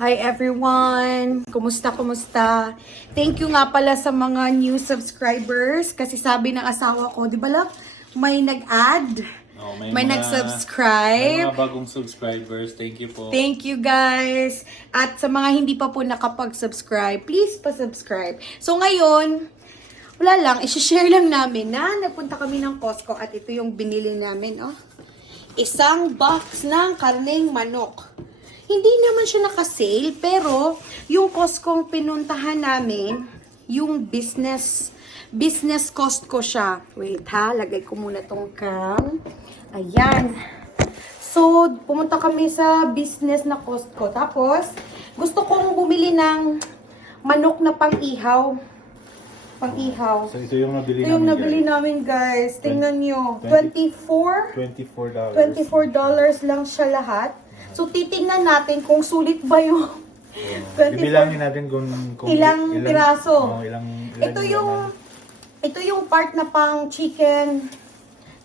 Hi everyone! Kumusta, kumusta? Thank you nga pala sa mga new subscribers kasi sabi ng asawa ko, di ba lang, may nag-add, Oh, may, May nag-subscribe. mga bagong subscribers. Thank you po. Thank you guys! At sa mga hindi pa po nakapag-subscribe, please pa-subscribe. So ngayon, wala lang, isi-share lang namin na nagpunta kami ng Costco at ito yung binili namin, oh. Isang box ng karneng manok. Hindi naman siya naka-sale, pero yung Costco pinuntahan namin, yung business, business Costco siya. Wait ha, lagay ko muna tong cam. Ayan. So, pumunta kami sa business na Costco. Tapos, gusto kong bumili ng manok na pang-ihaw. Pang-ihaw. So ito yung nabili Ito yung namin, nabili guys. namin, guys. Tingnan nyo. 20 24 $24 $24. lang siya lahat. So, titingnan natin kung sulit ba yung 24. Bibilangin natin kung, kung Ilang piraso. Oh, ilang, ilang Ito yung, ito yung part na pang chicken,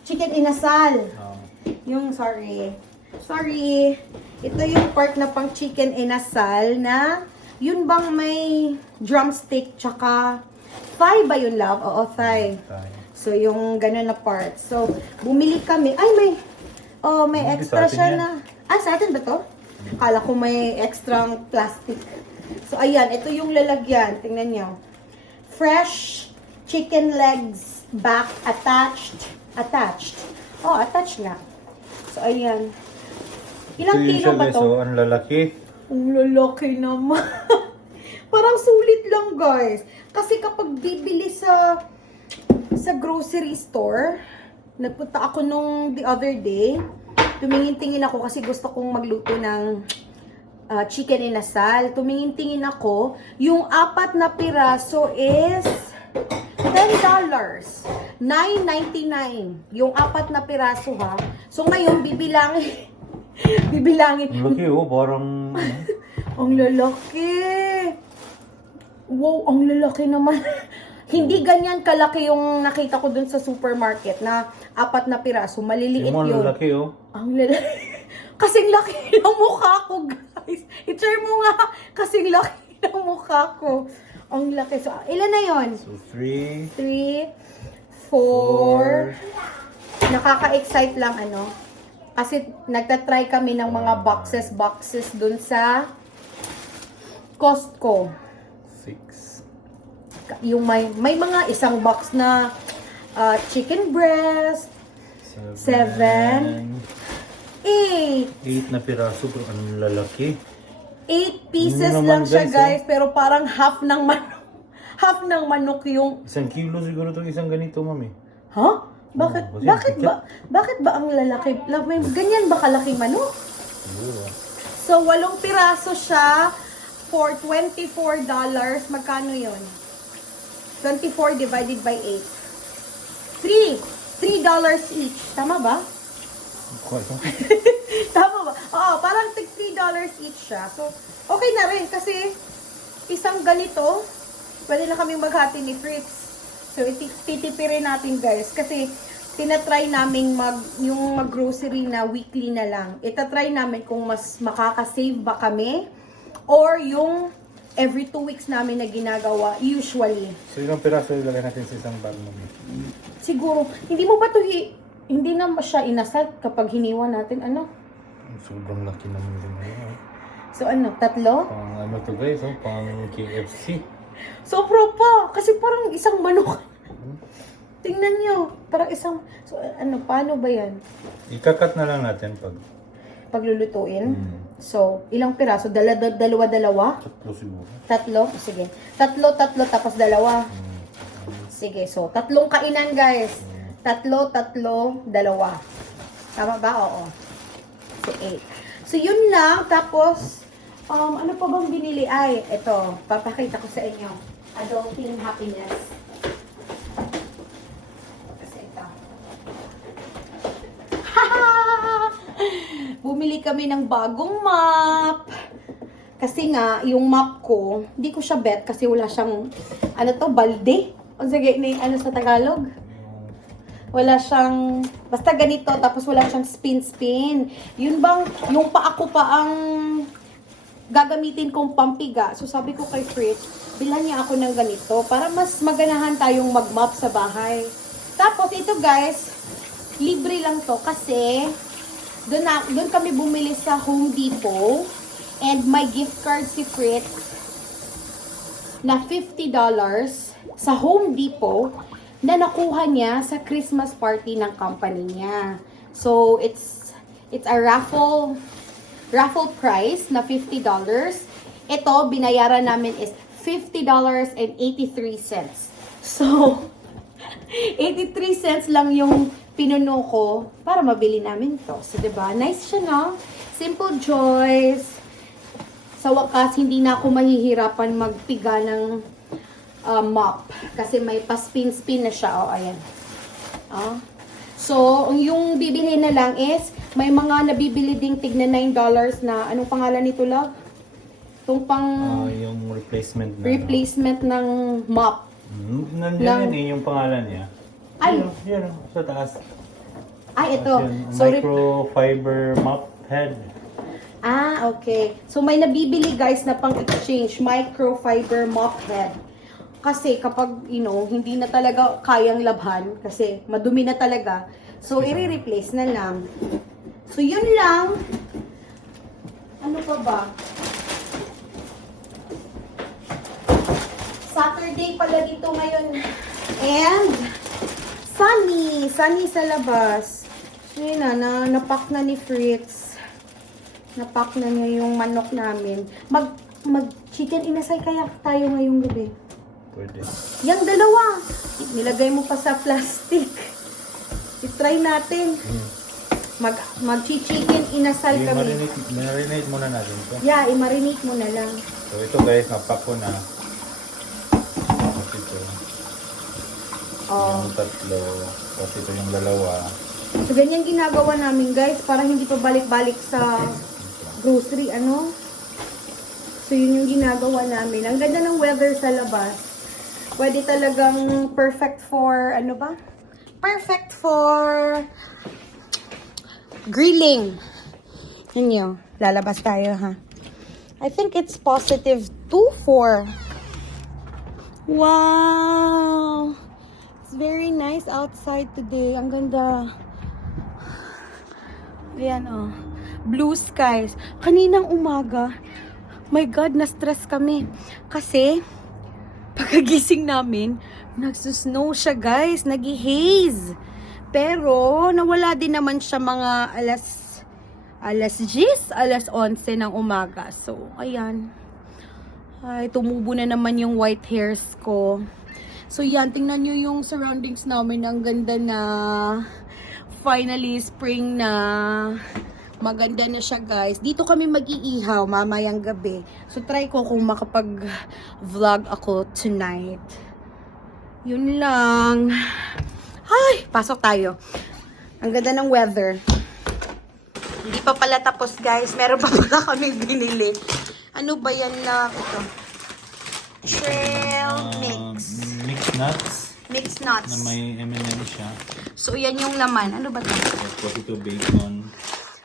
chicken inasal. Oh. Yung, sorry. Sorry. Ito yung part na pang chicken inasal na, yun bang may drumstick tsaka thigh ba yun, love? Oo, thigh. tayo. So, yung ganun na part. So, bumili kami. Ay, may, oh, may Hindi, extra sa atin siya yan. na. Ah, sa atin ba to? Kala ko may extra plastic. So, ayan. Ito yung lalagyan. Tingnan nyo. Fresh chicken legs back attached. Attached. Oh, attached nga. So, ayan. Ilang Ito kilo ba to? So, ang lalaki. Ang lalaki naman. Parang sulit lang, guys. Kasi kapag bibili sa sa grocery store, nagpunta ako nung the other day, tumingin-tingin ako kasi gusto kong magluto ng ah, chicken inasal. Tumingin-tingin ako, yung apat na piraso is $10. $9.99. Yung apat na piraso ha. So ngayon, bibilangin. bibilangin. Ang laki oh, parang... Ang lalaki. Wow, ang lalaki naman. Hindi ganyan kalaki yung nakita ko dun sa supermarket na apat na piraso. Maliliit yung mga yun. lalaki oh. Ang lalaki. Kasing laki ng mukha ko, guys. I-try mo nga. Kasing laki ng mukha ko. Ang laki. So, ilan na yon? So, three, Three, four. Nakaka-excite lang, ano. Kasi nagtatry kami ng mga boxes, boxes dun sa Costco. six, Yung may, may mga isang box na ah, chicken breast, seven, Seven. eight. eight na piraso, pero ang lalaki. Eight pieces Yun lang siya, guys, guys. Pero parang half ng manok. Half ng manok yung... Isang kilo siguro itong isang ganito, mami. Ha? Bakit, kasi bakit ba, bakit ba ang lalaki? la- May ganyan ba kalaking manok? So, walong piraso siya for $24. Magkano yon? 24 divided by 8. 3. $3 each. Tama ba? Tama ba? Oo, parang tig $3 each siya. So, okay na rin kasi isang ganito, pwede na kaming maghati ni Fritz. So, iti- titipirin natin guys kasi tinatry namin mag, yung mag-grocery na weekly na lang. Itatry namin kung mas makakasave ba kami or yung every two weeks namin na ginagawa usually. So, ilang piraso ilagay natin sa isang bag, mami? Siguro, hindi mo ba to hi- hindi na siya inasal kapag hiniwa natin, ano? Sobrang laki naman din. Ano, So ano, tatlo? pang ano to guys, oh, pang KFC. Sobra pa. Kasi parang isang manok. Tingnan nyo. Parang isang... So, ano, paano ba yan? Ikakat na lang natin pag Paglulutuin? Hmm. So, ilang piraso? Dala, da- dalawa, dalawa? tatlo siguro. Tatlo? Sige. Tatlo, tatlo, tapos dalawa. Hmm. Sige. So, tatlong kainan, guys. Tatlo, tatlo, dalawa. Tama ba? Oo. So, eight. So, yun lang. Tapos, um, ano pa bang binili? Ay, ito. Papakita ko sa inyo. Adulting happiness. Kasi ito. Bumili kami ng bagong map. Kasi nga, yung map ko, hindi ko siya bet kasi wala siyang, ano to, balde. O sige, ni, ano sa Tagalog? Wala siyang, basta ganito, tapos wala siyang spin-spin. Yun bang, yung pa ako pa ang gagamitin kong pampiga. So sabi ko kay Fritz, bilhan niya ako ng ganito para mas maganahan tayong mag-mop sa bahay. Tapos ito guys, libre lang to kasi doon, na, doon kami bumili sa Home Depot and may gift card Fritz na $50 sa Home Depot na nakuha niya sa Christmas party ng company niya. So, it's it's a raffle raffle price na $50. Ito, binayaran namin is $50.83. So, 83 cents lang yung pinuno ko para mabili namin to. So, ba? Nice siya, no? Simple Joys. Sa wakas, hindi na ako mahihirapan magpiga ng uh, mop. Kasi may paspin-spin na siya. O, ayan. Ah. So, yung bibili na lang is, may mga nabibili ding tig na $9 na, anong pangalan nito, love? Itong pang Ah, yung replacement na. replacement ng mop. Lang- Nandiyan yun eh, yung pangalan niya. Ay! Yan, yan, sa taas. Ay, ito. So, re- microfiber mop head. Ah, okay. So may nabibili guys na pang exchange, microfiber mop head. Kasi kapag, you know, hindi na talaga kayang labhan, kasi madumi na talaga, so i-replace na lang. So yun lang. Ano pa ba? Saturday pala dito ngayon. And, sunny. Sunny sa labas. So yun na, na napak na ni Fritz. Napak na niya yung manok namin. Mag, mag chicken inasay kaya tayo ngayong gabi. Pwede. Yung dalawa, nilagay mo pa sa plastic. I-try natin. Mag, mag-chicken inasal kami. I-marinate, marinate muna natin ito. Yeah, i-marinate mo na lang. So ito guys, napak ko na. Tapos ito. Oh. Yung tatlo. Tapos ito yung dalawa. So, ganyan ginagawa namin, guys, para hindi pa balik-balik sa grocery, ano? So, yun yung ginagawa namin. Ang ganda ng weather sa labas. Pwede talagang perfect for, ano ba? Perfect for grilling. Yun yun. Lalabas tayo, ha? I think it's positive 2 for. Wow! It's very nice outside today. Ang ganda. Ayan, oh. Blue skies. Kaninang umaga, my God, na-stress kami. Kasi, pagkagising namin, nagsusnow siya, guys. Nag-haze. Pero, nawala din naman siya mga alas alas 10, alas 11 ng umaga. So, ayan. Ay, tumubo na naman yung white hairs ko. So, yan. Tingnan nyo yung surroundings namin. Ang ganda na. Finally, spring na. Maganda na siya, guys. Dito kami mag-iihaw mamayang gabi. So, try ko kung makapag-vlog ako tonight. Yun lang. Ay, pasok tayo. Ang ganda ng weather. Hindi pa pala tapos, guys. Meron pa pala kami binili. Ano ba yan na ito? Mix. Mixed nuts. Mixed Na nuts. may M&M siya. So, yan yung laman. Ano ba ito? Tapos ito bacon.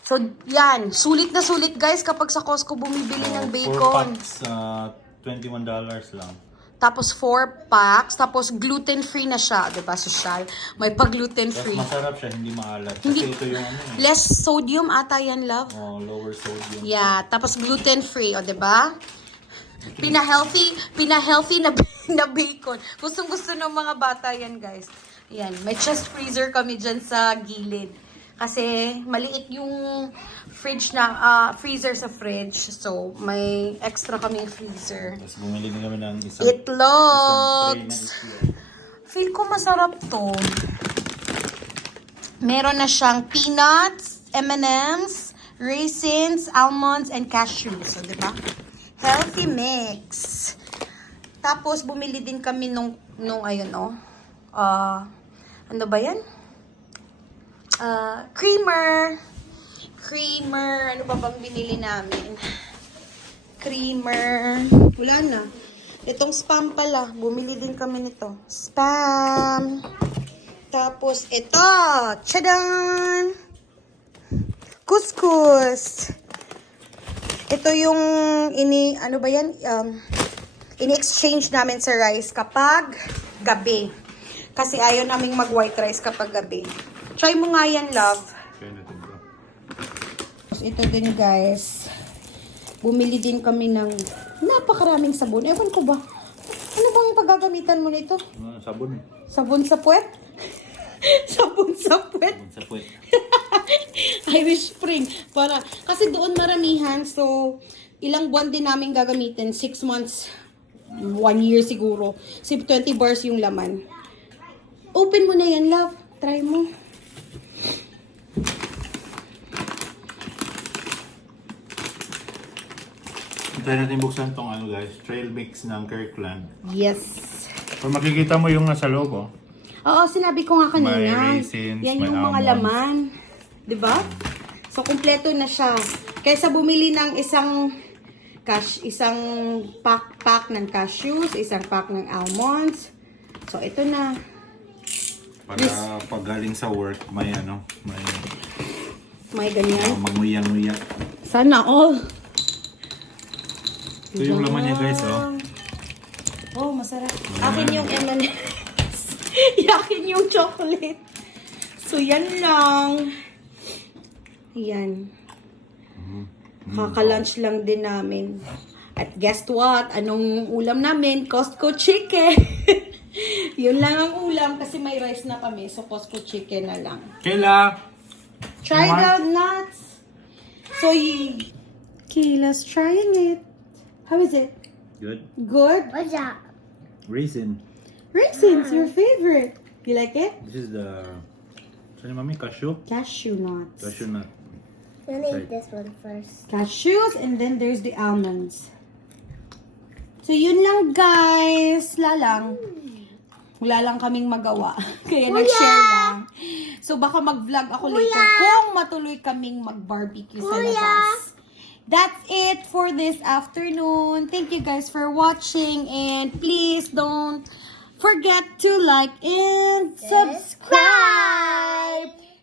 So, yan. Sulit na sulit, guys, kapag sa Costco bumibili ng Uh, bacon. Four packs, uh, $21 lang. Tapos, 4 packs. Tapos, gluten-free na siya. Diba, social? May pa-gluten-free. masarap siya, hindi maalat. Kasi Hindi- ito yung ano eh. Less sodium ata yan, love. Oh, lower sodium. Yeah, tapos gluten-free, o, 'di ba? Pina-healthy, pina-healthy na, na bacon. Gustong-gusto ng mga bata yan, guys. Yan, may chest freezer kami dyan sa gilid. Kasi maliit yung fridge na, ah, freezer sa fridge. So, may extra kaming freezer. Tapos bumili din kami ng isang, isang Itlogs! itlog. Feel ko masarap to. Meron na siyang peanuts, M&M's, raisins, almonds, and cashews. So, di ba? Healthy mix. Tapos, bumili din kami nung, nung ayun, oh. Ah, ano ba yan? Ah, creamer. Creamer. Ano ba bang binili namin? Creamer. Wala na. Itong spam pala. Bumili din kami nito. Spam. Tapos ito. Tchadan! Couscous. Ito yung ini, ano ba yan? Um, ini-exchange namin sa rice kapag gabi. Kasi ayaw naming mag-white rice kapag gabi. Try mo nga yan, love. Ito din, guys. Bumili din kami ng napakaraming sabon. Ewan ko ba? Ano bang pagagamitan mo nito? Ah, sabon eh. Sabon sa puwet? sabon sa puwet? Sabon sa puwet. Irish Spring. Para, kasi doon maramihan. So, ilang buwan din namin gagamitin. Six months. One year siguro. Si 20 bars yung laman. Open mo na yan, love. Try mo. Try natin buksan tong ano guys, trail mix ng Kirkland. Yes. Kung makikita mo yung nasa loob oh. Oo, sinabi ko nga kanina. May raisins, yan may yung mga almonds. laman. 'Di ba? So, kumpleto na siya. Kaysa bumili ng isang cash, isang pack pack ng cashews, isang pack ng almonds. So, ito na. Para pag galing sa work, may ano, may May ganyan. uh, magmuyang-muyak. Sana all. Ito yung laman niya guys oh. Oh, masarap. Akin yung M&M's. Akin yung chocolate. So, yan lang. Yan. Kaka-lunch lang din namin. At guess what? Anong ulam namin? Costco chicken. Yun lang ang ulam kasi may rice na kami. So, Costco chicken na lang. Kayla! Try What? the nuts. So, y- Kayla's trying it. How is it? Good. Good? What's that? Raisin. Raisins, your favorite. You like it? This is the... Saan yung mami? Cashew? Cashew nuts. Cashew nut. Right. eat this one first. Cashews, and then there's the almonds. So, yun lang, guys. Wala lang. Wala lang kaming magawa. Kaya nag-share lang. So, baka mag-vlog ako later kung matuloy kaming mag-barbecue sa labas. That's it for this afternoon. Thank you guys for watching. And please don't forget to like and subscribe.